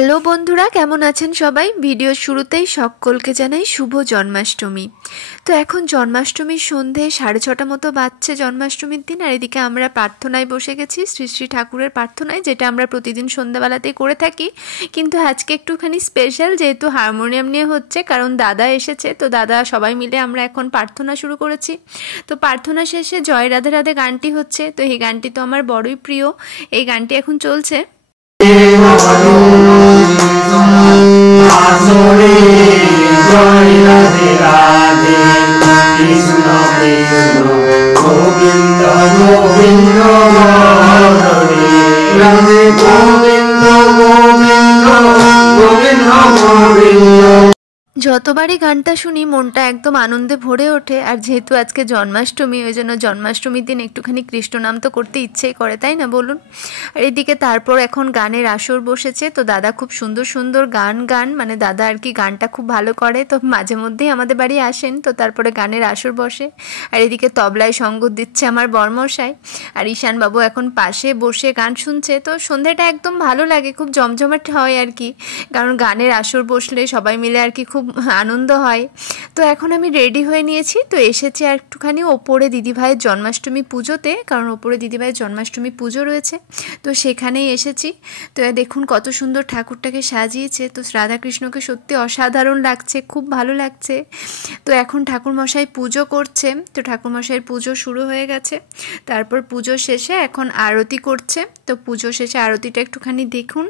Hello বন্ধুরা, কেমন আছেন সবাই? ভিডিওর শুরুতেই সকলকে জানাই শুভ জন্মাষ্টমী। তো এখন জন্মাষ্টমীর সন্ধে 6:30 মতো বাজছে জন্মাষ্টমীর দিন। আর এদিকে আমরা প্রার্থনায় বসে গেছি, শ্রী শ্রী ঠাকুরের প্রার্থনায়, যেটা আমরা প্রতিদিন সন্ধ্যাবেলাতেই করে থাকি। কিন্তু আজকে একটুখানি স্পেশাল, যেহেতু হারমোনিয়াম নিয়ে হচ্ছে, কারণ দাদা এসেছে। তো দাদা সবাই মিলে আমরা এখন প্রার্থনা শুরু করেছি। তো প্রার্থনা শেষে জয় রাধে রাধে গানটি হচ্ছে। তো এই গানটি তো আমার বড়ই প্রিয়, এই গানটি এখন চলছে। যতবারই গানটা শুনি মনটা একদম আনন্দে ভরে ওঠে। আর যেহেতু আজকে জন্মাষ্টমী, ওই জন্য জন্মাষ্টমীর দিন একটুখানি কৃষ্ণ নাম তো করতে ইচ্ছেই করে, তাই না বলুন? আর এদিকে তারপর এখন গানের আসর বসেছে। তো দাদা খুব সুন্দর সুন্দর গান মানে দাদা আর কি গানটা খুব ভালো করে, তো মাঝে মধ্যেই আমাদের বাড়ি আসেন। তো তারপরে গানের আসর বসে। আর এদিকে তবলায় সঙ্গ দিচ্ছে আমার বর্মশাই, আর ঈশানবাবু এখন পাশে বসে গান শুনছে। তো সন্ধ্যাটা একদম ভালো লাগে, খুব জমজমাট হয় আর কি, কারণ গানের আসর বসলে সবাই মিলে আর কি খুব আনন্দ হয়। তো এখন আমি রেডি হয়ে নিয়েছি, তো এসেছি আর একটুখানি ওপরে দিদিভাইয়ের জন্মাষ্টমী পুজোতে, কারণ ওপরে দিদিভাইয়ের জন্মাষ্টমী পুজো রয়েছে, তো সেখানেই এসেছি। তো দেখুন কত সুন্দর ঠাকুরটাকে সাজিয়েছে। তো রাধাকৃষ্ণকে সত্যি অসাধারণ লাগছে, খুব ভালো লাগছে। তো এখন ঠাকুরমশাই পুজো করছে। তো ঠাকুরমশাইয়ের পুজো শুরু হয়ে গেছে। তারপর পুজো শেষে এখন আরতি করছে। তো পুজো শেষে আরতিটা একটুখানি দেখুন।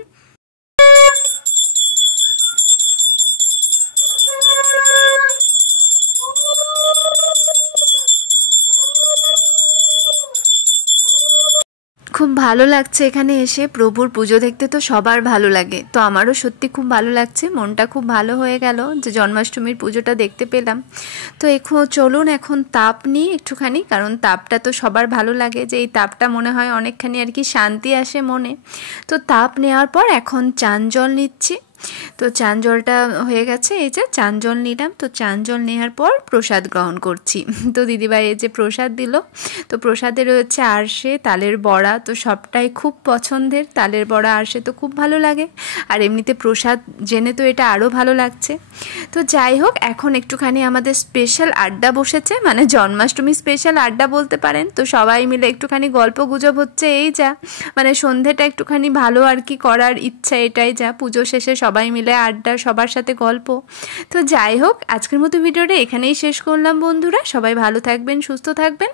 খুব ভালো লাগছে এখানে এসে, প্রভুর পুজো দেখতে তো সবার ভালো লাগে। তো আমারও সত্যি খুব ভালো লাগছে, মনটা খুব ভালো হয়ে গেল যে জন্মাষ্টমীর পুজোটা দেখতে পেলাম। তো চলুন এখন তাপ নিই একটুখানি, কারণ তাপটা তো সবার ভালো লাগে, যে এই তাপটা মনে হয় অনেকখানি আর কি শান্তি আসে মনে। তো তাপ নেওয়ার পর এখন চান জল নিচ্ছি। তো চান জলটা হয়ে গেছে, এই যে চান জল নিলাম। তো চান জল নেওয়ার পর প্রসাদ গ্রহণ করছি। তো দিদিভাই এই যে প্রসাদ দিল। তো প্রসাদে রয়েছে আরশে, তালের বড়া, তো সবটাই খুব পছন্দের। তালের বড়া আরশে তো খুব ভালো লাগে, আর এমনিতে প্রসাদ জেনে তো এটা আরও ভালো লাগছে। তো যাই হোক, এখন একটুখানি আমাদের স্পেশাল আড্ডা বসেছে, মানে জন্মাষ্টমী স্পেশাল আড্ডা বলতে পারেন। তো সবাই মিলে একটুখানি গল্প গুজব হচ্ছে, এই যা মানে সন্ধেটা একটুখানি ভালো আর কি করার ইচ্ছা, এটাই যা। পুজো শেষে সবাই মিলে আড্ডা, সবার সাথে গল্প। তো যাই হোক, আজকের মতো ভিডিওটা এখানেই শেষ করলাম বন্ধুরা। সবাই ভালো থাকবেন, সুস্থ থাকবেন।